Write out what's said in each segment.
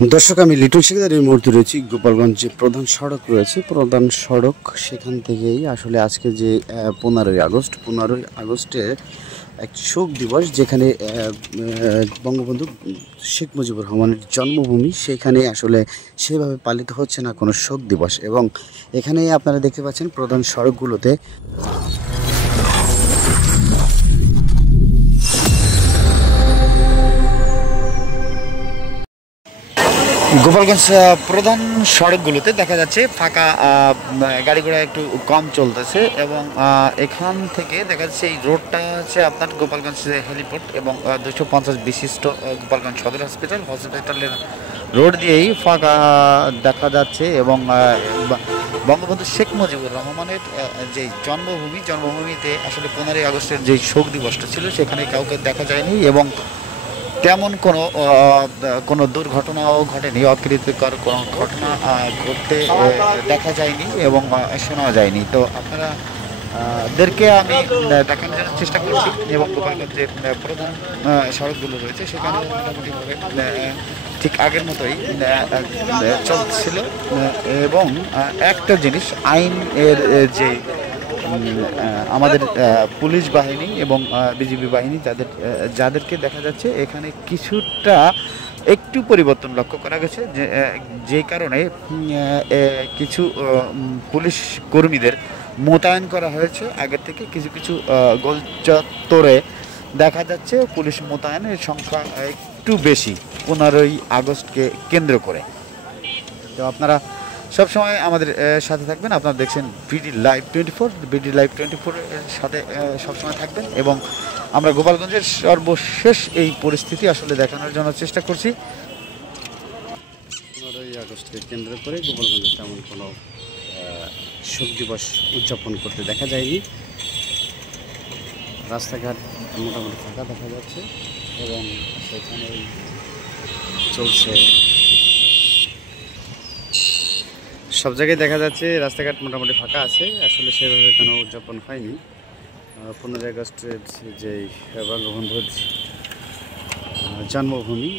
দর্শক, আমি লিটন শিকদার এই মুহূর্তে রয়েছি গোপালগঞ্জ যে প্রধান সড়ক রয়েছে, প্রধান সড়ক সেখান থেকেই আসলে আজকে যে 15ই আগস্টে এক শোক দিবস, যেখানে বঙ্গবন্ধু শেখ মুজিবুর রহমানের জন্মভূমি, সেখানে আসলে সেভাবে পালিত হচ্ছে না কোনো শোক দিবস। এবং এখানে আপনারা দেখতে পাচ্ছেন প্রধান সড়কগুলোতে গোপালগঞ্জ প্রধান সড়কগুলোতে দেখা যাচ্ছে ফাঁকা, গাড়ি ঘোড়া একটু কম চলতেছে। এবং এখান থেকে দেখা যাচ্ছে এই রোডটা হচ্ছে আপনার গোপালগঞ্জ হেলিপোর্ট এবং 250 বিশিষ্ট গোপালগঞ্জ সদর হসপিটালের রোড দিয়েই ফাঁকা দেখা যাচ্ছে। এবং বঙ্গবন্ধু শেখ মুজিবুর রহমানের যে জন্মভূমিতে আসলে 15ই আগস্টের যে শোক দিবসটা ছিল সেখানে কাউকে দেখা যায়নি এবং তেমন কোনো দুর্ঘটনাও ঘটেনি, অপ্রীতিকর কোনো ঘটনা ঘটতে দেখা যায়নি এবং শোনা যায়নি। তো আপনারা দেরকে আমি দেখানোর জন্য চেষ্টা করছি। এবং গোপালগঞ্জে প্রধান সড়কগুলো রয়েছে সেখানে মোটামুটিভাবে ঠিক আগের মতোই চলছিল। এবং একটা জিনিস, আইন এর যে আমাদের পুলিশ বাহিনী এবং বিজিবি বাহিনী যাদেরকে দেখা যাচ্ছে এখানে কিছুটা একটু পরিবর্তন লক্ষ্য করা গেছে, যে কারণে কিছু পুলিশ কর্মীদের মোতায়েন করা হয়েছে আগের থেকে। কিছু কিছু গোল চত্বরে দেখা যাচ্ছে পুলিশ মোতায়েনের সংখ্যা একটু বেশি 15ই আগস্টকে কেন্দ্র করে। তো আপনারা সবসময় আমাদের সাথে থাকবেন। আপনারা দেখছেন বিডি লাইভ 24 এর সাথে সবসময় থাকবেন। এবং আমরা গোপালগঞ্জের সর্বশেষ এই পরিস্থিতি আসলে দেখানোর জন্য চেষ্টা করছি। 15ই আগস্টকে কেন্দ্র করে গোপালগঞ্জে তেমন কোনো শোক দিবস উদযাপন করতে দেখা যায়নি। রাস্তাঘাট মোটামুটি ফাঁকা দেখা যাচ্ছে এবং সেখানেই চলছে, সব জায়গায় দেখা যাচ্ছে রাস্তাঘাট মোটামুটি ফাঁকা আছে। আসলে সেভাবে কোনো উদযাপন হয়নি 15ই আগস্টের যে বঙ্গবন্ধুর জন্মভূমি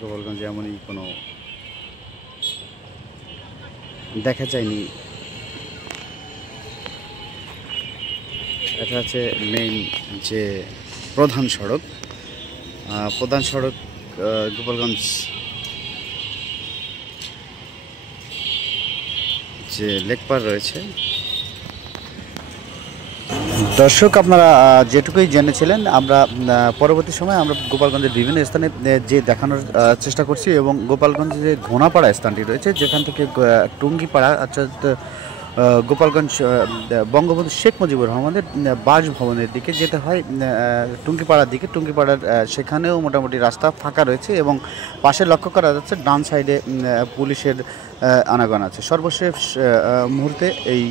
গোপালগঞ্জে এমনই কোনো দেখা যায়নি। এটা হচ্ছে মেইন যে প্রধান সড়ক গোপালগঞ্জ যে লেকপার রয়েছে। দর্শক, আপনারা যেটুকুই জেনেছিলেন, আমরা পরবর্তী সময় আমরা গোপালগঞ্জের বিভিন্ন স্থানে যে দেখানোর চেষ্টা করছি। এবং গোপালগঞ্জে যে ঘোনাপাড়া স্থানটি রয়েছে, যেখান থেকে টুঙ্গিপাড়া গোপালগঞ্জ বঙ্গবন্ধু শেখ মুজিবুর রহমানের বাসভবনের দিকে যেতে হয় টুঙ্গিপাড়ার দিকে। টুঙ্গিপাড়ার সেখানেও মোটামুটি রাস্তা ফাঁকা রয়েছে এবং পাশে লক্ষ্য করা যাচ্ছে ডান সাইডে পুলিশের আনাগোনা আছে। সর্বশেষ মুহূর্তে এই